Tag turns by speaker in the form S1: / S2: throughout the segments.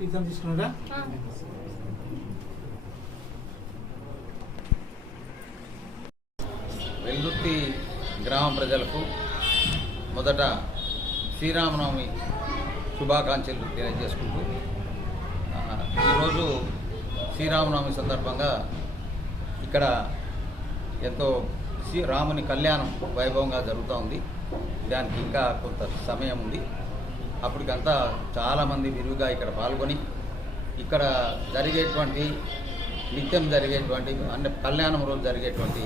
S1: Exam తీసుకున్నారా
S2: వెల్దుర్తి గ్రామ ప్రజలకు మొదట శ్రీరామనవమి శుభాకాంక్షలు తెలియజేసుకుంటూ ఈరోజు శ్రీరామనవమి సందర్భంగా ఇక్కడ ఎంతో శ్రీ రాముని కళ్యాణం వైభవంగా జరుగుతూ ఉంది. దానికి ఇంకా కొంత సమయం ఉంది. అప్పటికంతా చాలామంది విరివిగా ఇక్కడ పాల్గొని ఇక్కడ జరిగేటువంటి నిత్యం జరిగేటువంటి అంటే కళ్యాణం రోజు జరిగేటువంటి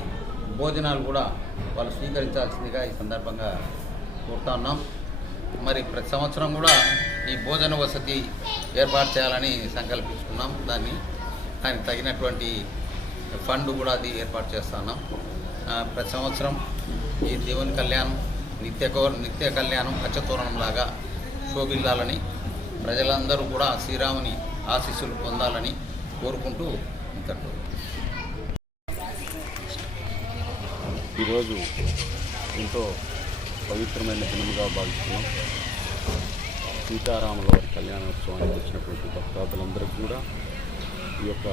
S2: భోజనాలు కూడా వాళ్ళు స్వీకరించాల్సిందిగా ఈ సందర్భంగా కోరుతా ఉన్నాం. మరి ప్రతి సంవత్సరం కూడా ఈ భోజన వసతి ఏర్పాటు చేయాలని సంకల్పించుకున్నాం. దాన్ని దానికి తగినటువంటి ఫండ్ కూడా అది ఏర్పాటు చేస్తున్నాం ప్రతి సంవత్సరం ఈ దేవుని కళ్యాణం నిత్య నిత్య కళ్యాణం పచ్చతోరణం లాగా శోభిల్లాలని ప్రజలందరూ కూడా శ్రీరాముని ఆశీస్సులు పొందాలని కోరుకుంటూ ఇంతటితో
S3: ఈరోజు ఎంతో పవిత్రమైన దినముగా భావిస్తున్నాం. సీతారాముల వారి కళ్యాణోత్సవానికి వచ్చినటువంటి భక్తాదులందరికీ కూడా ఈ యొక్క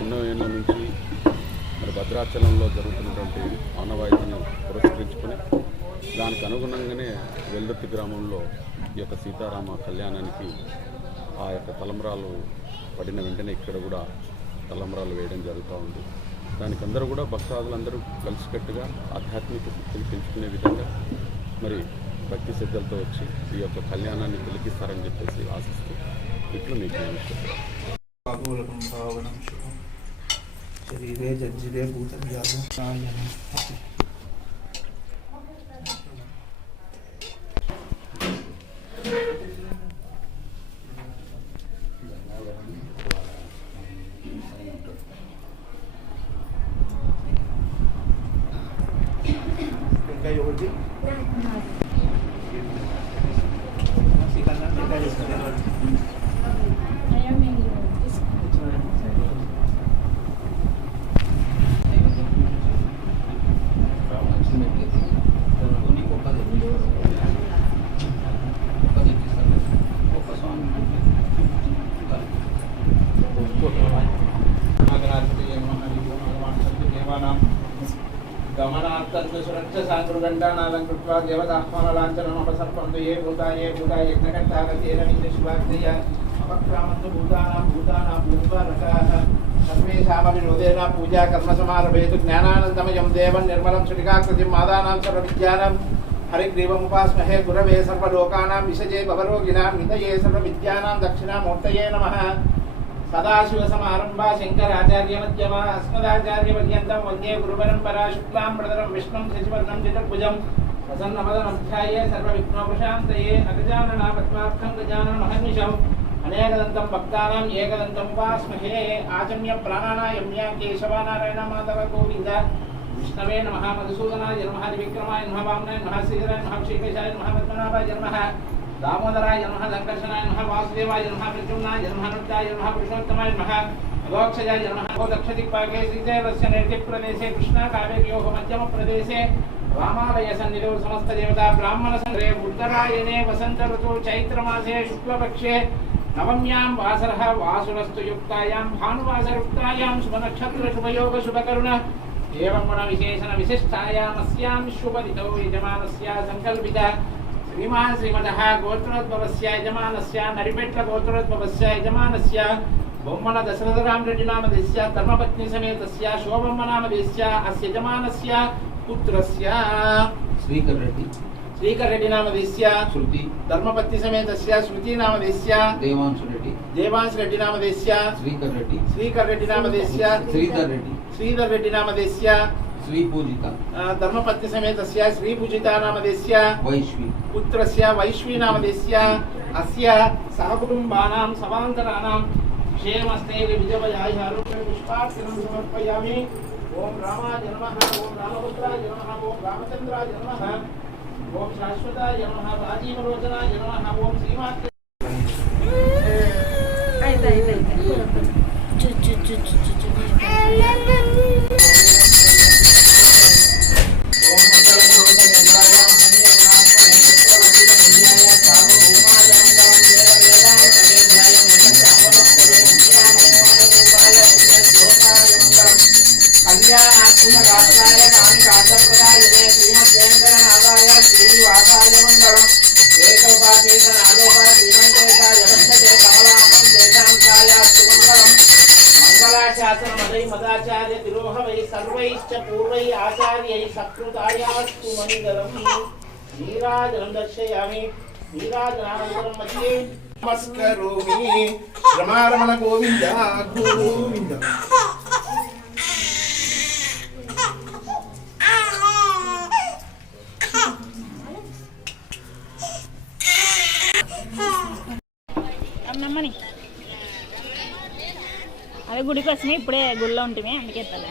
S3: ఎన్నో ఏళ్ళ నుంచి ఇక్కడ భద్రాచలంలో జరుగుతున్నటువంటి ఆనవాయితీని పురస్కరించుకొని దానికి అనుగుణంగానే వెల్దుర్తి గ్రామంలో ఈ యొక్క సీతారామ కళ్యాణానికి ఆ యొక్క తలంబరాలు పడిన వెంటనే ఇక్కడ కూడా తలంబరాలు వేయడం జరుగుతూ ఉంది. దానికి అందరూ కూడా భక్తాదులందరూ కలిసికట్టుగా ఆధ్యాత్మిక శక్తిని పెంచుకునే విధంగా మరి భక్తి శ్రద్ధలతో వచ్చి ఈ యొక్క కళ్యాణాన్ని తిలకిస్తారని చెప్పేసి ఆశిస్తూ ఇట్లు మీకు
S1: शरीरे जंजीरे भूतल Thank you. గమనార్థంతురక్షసాంకృగంటానాదం కృత్వా దేవతాహ్వానలాంఛనమపసర్పంతు ఏ భూతా ఏ భూతా యజ్ఞకర్తాగతేన నిత్యశుభాగ్నయ అపక్రామంతు భూతానాం భూతానాం భూత్వారకాః సర్వేషామపి నోదేన పూజా కర్మ సమారభేతు జ్ఞానానందమయం దేవం నిర్మలం శ్రీకాకృతిం మాదానాం సర్వవిద్యానాం. హరిగ్రీవముపాస్మహే గురవే సర్వలోకానాం విషజే భవరోగిణాం నితయే సర్వవిద్యానాం దక్షిణామూర్తయే నమః. సదాశివ సమారంభా శంకరాచార్య సదాశివసమారంభా అస్మదాచార్య పర్యంతం వందే గురు పరంపరా శుక్లాం ప్రదరం విష్ణుం శశివర్ణం చతుర్భుజం ప్రసన్నమదనధ్యాయే సర్వవిఘ్నోపశాంతయే అగజానన పద్మార్థం గజానన మహర్నిశం అనేకదంతం భక్తానాం ఏకదంతం ఉపాస్మహే ఆచమ్య ప్రాణానాయమ్య కేశవానారాయణ మాధవ గోవింద విష్ణవే నమ మధుసూదనాయ నమ విక్రమాయ నమ వామనాయ నమ శ్రీధరాయ నమ శ్రీకేశాయ నమ పద్మనాభాయ నమ दामोदराय नमः दङ्कर्षणाय नमः, वासुदेवाय नमः, प्रद्युम्नाय नमः नृत्याय नमः, पुरुषोत्तमाय नमः, अगोक्षजाय नमः भो दक्षदिक्पाके श्रीदेवस्य निर्दिप्रदेशे कृष्णाकाव्ययोः मध्यमप्रदेशे वामालयसन्निधौ समस्तदेवता ब्राह्मणसङ्ग्रहे, उत्तरायणे वसन्तऋतौ चैत्रमासे शुक्लपक्षे, नवम्यां वासरः वासुरस्तु युक्तायां भानुवासरुक्तायां शुभनक्षत्रशुभयोगशुभकरुण, एवं गुणविशेषणविशिष्टायामस्यां शुभदितौ यजमानस्या सङ्कल्पिता భానువాసరుక్తాయాం శుభనక్షత్ర శుభయోగ శుభకరుణ ఏవం గుణ విశేషణ విశిష్టాయామస్యాం శుభదితౌ యజమానస్య సంకల్పిత శ్రీమాన్ శ్రీమతः గోత్రోద్భవస్య యజమానస్య నరిపెట్ల గోత్రోద్భవస్య యజమానస్య బొమ్మల దశరథరామరెడ్డి నామధేస్య ధర్మపత్ని సమేతస్య శోభమ్మ నామధేస్య అస్య యజమానస్య పుత్రస్య
S2: శ్రీకర్ రెడ్డి
S1: శ్రీకర్ రెడ్డి నామధేస్య
S2: శృతి
S1: ధర్మపత్ని సమేతస్య శృతి నామధేస్య
S2: దేవాంశు రెడ్డి
S1: దేవాంశ్ రెడ్డి నామధేస్య
S2: శ్రీకర్ రెడ్డి
S1: శ్రీకర్ రెడ్డి నామధేస్య
S2: శ్రీధర్ రెడ్డి
S1: శ్రీధర్ రెడ్డి నామధేస్య श्रीपूजिता।
S2: धर्मपत्नीसमेतस्य
S1: श्रीपूजिता नामधेयस्य वैश्वी। पुत्रस्य वैश्वी नामधेयस्य अस्य सहकुटुम्बानां समान्तराणां क्षेमस्ते विजयपयाय ओम पुष्पार्चनं समर्पयामि। ओम रामाय नमः ओम रामपुत्राय नमः ओम रामचंद्राय नमः ओम शाश्वताय नमः राजीवलोचनाय
S4: नमः ओम श्रीमात्र। आयता आयता चु चु चु चु
S1: चु। మంగళం. నీరాజనం దర్శయామి. నీరాజనానంతరం మధ్యే. నమస్కరోమి. రమారమణ గోవింద గోవింద.
S5: నమ్మని అదే గుడికి వచ్చినాయి ఇప్పుడే గుడిలో ఉంటుంది అందుకే ఎత్తాలే.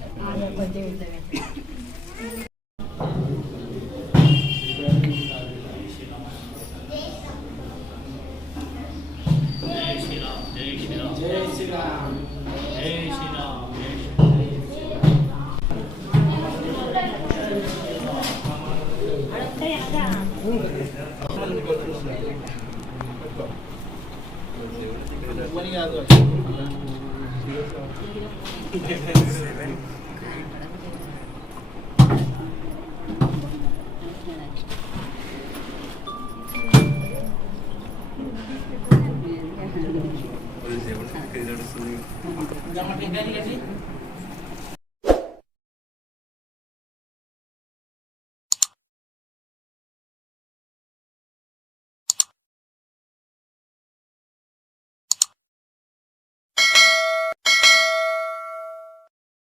S5: ఆ.
S1: వేదాంత వేక్షయం పుంసాం మోహన Thank you.